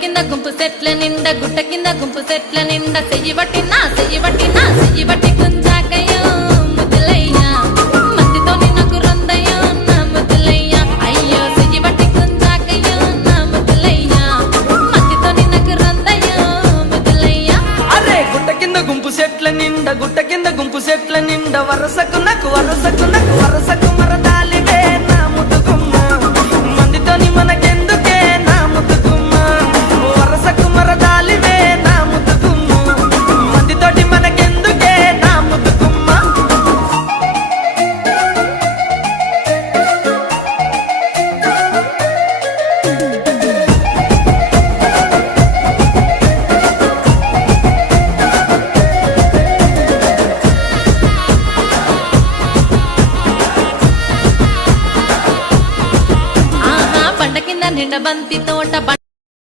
కింద గుంపు సెట్ల నిండా గుట్ట కింద గుంపు సెట్ల నిండా చెయ్యి బట్టి గుంజాకయ్యో ముద్దులయ్యా మందితో నాకు రొందయ్యో నా ముద్దులయ్యా అయ్యో చెయ్యి బట్టి గుంజాకయ్యో నా ముద్దులయ్యా మందితో నాకు రొందయ్యో ముద్దులయ్యా. అరే గుట్ట కింద గుంపు సెట్ల నిండా వరసకు మరదాలివే నా ముద్దుగుమ్మ మందితోని మనకెందుకే నా ముద్దుగుమ్మ వరసకు మరదాలివే నా ముద్దుగుమ్మ మందితోటి మనకెందుకే నా ముద్దుగుమ్మ. ఆహా బండ కింద నిండ బంతి తోట